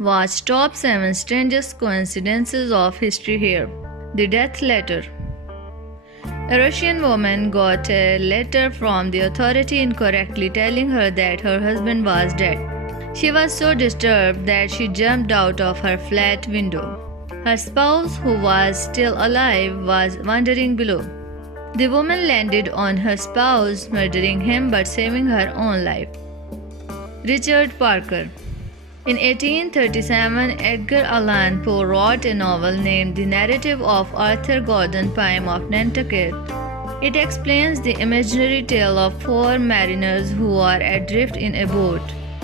Watch top 7 strangest coincidences of history here. The death letter. A Russian woman got a letter from the authority incorrectly telling her that her husband was dead. She was so disturbed that she jumped out of her flat window. Her spouse, who was still alive, was wandering below. The woman landed on her spouse, murdering him but saving her own life. Richard Parker. In 1837, Edgar Allan Poe wrote a novel named The Narrative of Arthur Gordon Pym of Nantucket. It explains the imaginary tale of 4 mariners who are adrift in a boat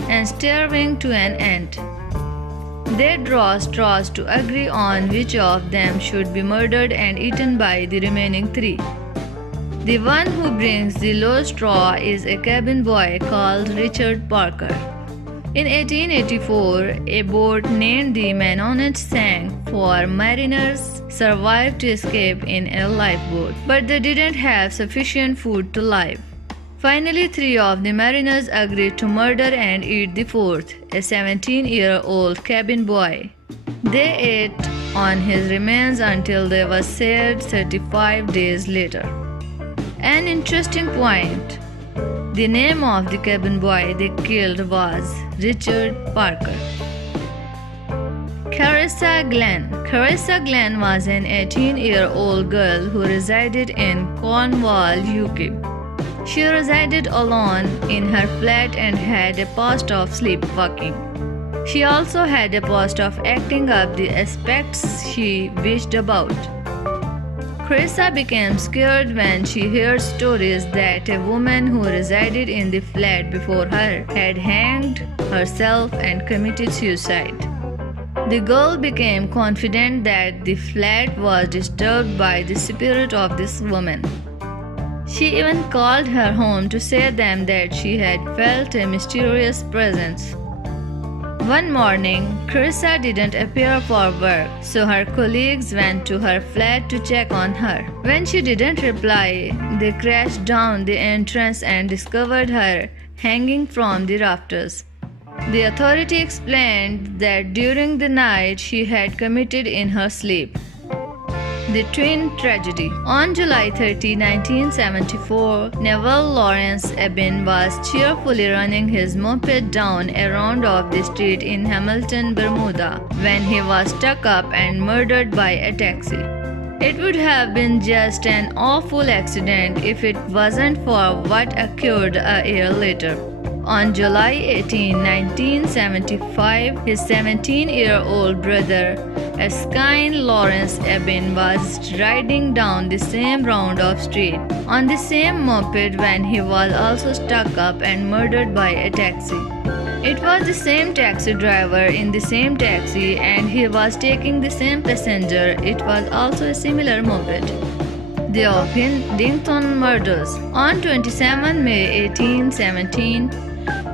and starving to an end. They draw straws to agree on which of them should be murdered and eaten by the remaining 3. The one who brings the lowest straw is a cabin boy called Richard Parker. In 1884, a boat named the Benoit sank. 4 mariners survived to escape in a lifeboat, but they didn't have sufficient food to live. Finally, 3 of the mariners agreed to murder and eat the 4th, a 17-year-old cabin boy. They ate on his remains until they were saved 35 days later. An interesting point. The name of the cabin boy they killed was Richard Parker. Cassandra Glenn. Cassandra Glenn was an 18-year-old girl who resided in Cornwall, UK. She resided alone in her flat and had a past of sleepwalking. She also had a past of acting up the aspects she wished about. Cassandra became scared when she heard stories that a woman who resided in the flat before her had hanged herself and committed suicide. The girl became confident that the flat was disturbed by the spirit of this woman. She even called her home to say them that she had felt a mysterious presence. One morning, Cassandra didn't appear for work, so her colleagues went to her flat to check on her. When she didn't reply, they crashed down the entrance and discovered her hanging from the rafters. The authority explained that during the night she had committed in her sleep. The twin tragedy. On July 30, 1974, Neville Lawrence Ebin was cheerfully running his moped down a round of the street in Hamilton, Bermuda, when he was struck up and murdered by a taxi. It would have been just an awful accident if it wasn't for what occurred a year later. On July 18, 1975, his 17-year-old brother, Erskine Lawrence Ebin, was riding down the same round of street on the same moped when he was also stuck up and murdered by a taxi. It was the same taxi driver in the same taxi and he was taking the same passenger. It was also a similar moped. The Orpington murders. On 27 May 1817,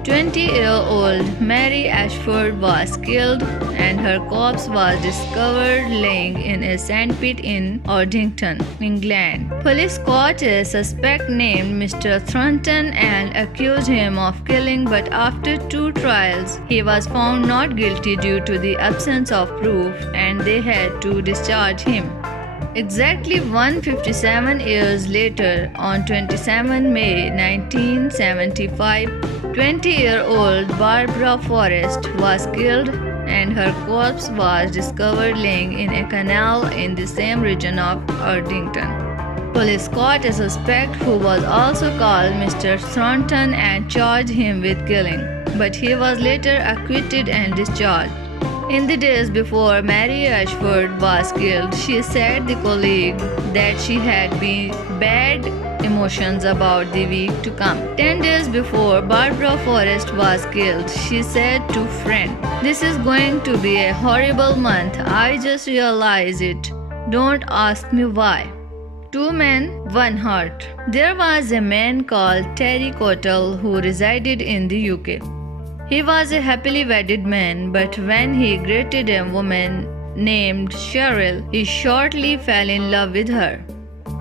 20-year-old Mary Ashford was killed and her corpse was discovered laying in a sandpit in Ordington, England. Police caught a suspect named Mr. Thornton and accused him of killing, but after 2 trials, he was found not guilty due to the absence of proof and they had to discharge him. Exactly 157 years later, on 27 May 1975, 20-year-old Barbara Forrest was killed and her corpse was discovered laying in a canal in the same region of Erdington. Police caught a suspect who was also called Mr. Thornton and charged him with killing, but he was later acquitted and discharged. In the days before Mary Ashford was killed, she said to colleague that she had bad emotions about the week to come. 10 days before Barbara Forrest was killed, she said to friend, "This is going to be a horrible month. I just realized it. Don't ask me why." 2 men, 1 heart. There was a man called Terry Cottle who resided in the UK. He was a happily wedded man, but when he greeted a woman named Cheryl, he shortly fell in love with her.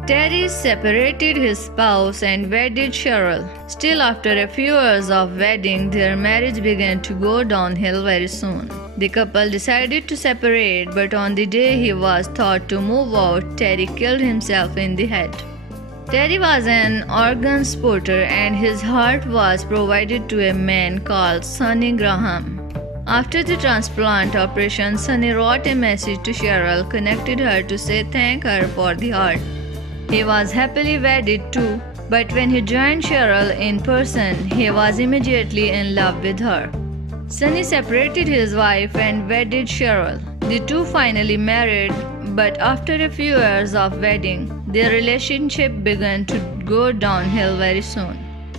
Terry separated his spouse and wedded Cheryl. Still, after a few years of wedding, their marriage began to go downhill very soon. The couple decided to separate, but on the day he was thought to move out, Terry killed himself in the head. Terry was an organ sporter and his heart was provided to a man called Sonny Graham. After the transplant operation, Sonny wrote a message to Cheryl, connected her to say thank her for the heart. He was happily wedded too, but when he joined Cheryl in person, he was immediately in love with her. Sonny separated his wife and wedded Cheryl. The two finally married, but after a few years of wedding, their relationship began to go downhill very soon.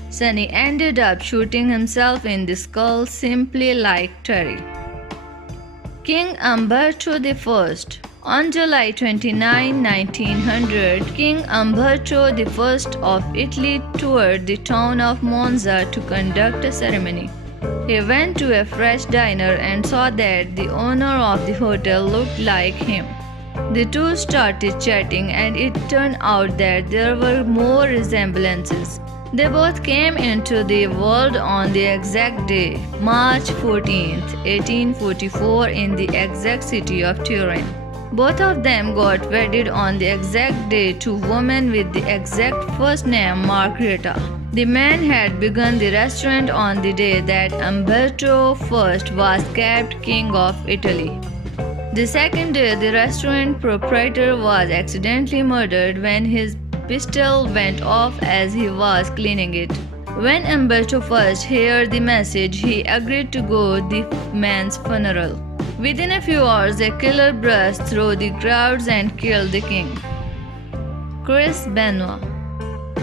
Sonny ended up shooting himself in the skull simply like Terry. King Umberto I. On July 29, 1900, King Umberto I of Italy toured the town of Monza to conduct a ceremony. He went to a fresh diner and saw that the owner of the hotel looked like him. The two started chatting and it turned out that there were more resemblances. They both came into the world on the exact day, March 14, 1844, in the exact city of Turin. Both of them got wedded on the exact day to women with the exact first name Margherita. The man had begun the restaurant on the day that Umberto I was capped King of Italy. The second day, the restaurant proprietor was accidentally murdered when his pistol went off as he was cleaning it. When Umberto I heard the message, he agreed to go to the man's funeral. Within a few hours, a killer burst through the crowds and killed the king. Chris Benoit.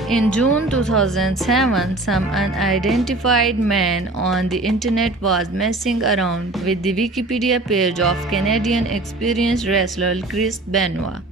In June 2007, some unidentified man on the internet was messing around with the Wikipedia page of Canadian experienced wrestler Chris Benoit.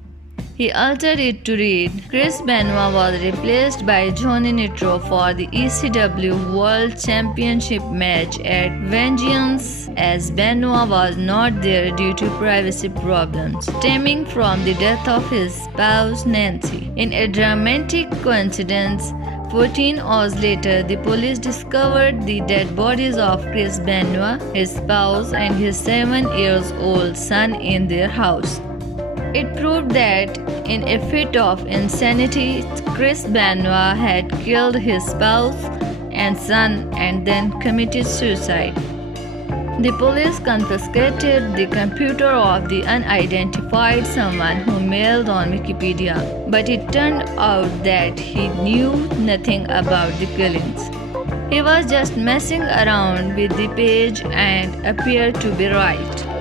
He altered it to read, Chris Benoit was replaced by Johnny Nitro for the ECW World Championship match at Vengeance, as Benoit was not there due to privacy problems stemming from the death of his spouse Nancy. In a dramatic coincidence, 14 hours later, the police discovered the dead bodies of Chris Benoit, his spouse, and his 7-year-old son in their house. It proved that, in a fit of insanity, Chris Benoit had killed his spouse and son and then committed suicide. The police confiscated the computer of the unidentified someone who mailed on Wikipedia, but it turned out that he knew nothing about the killings. He was just messing around with the page and appeared to be right.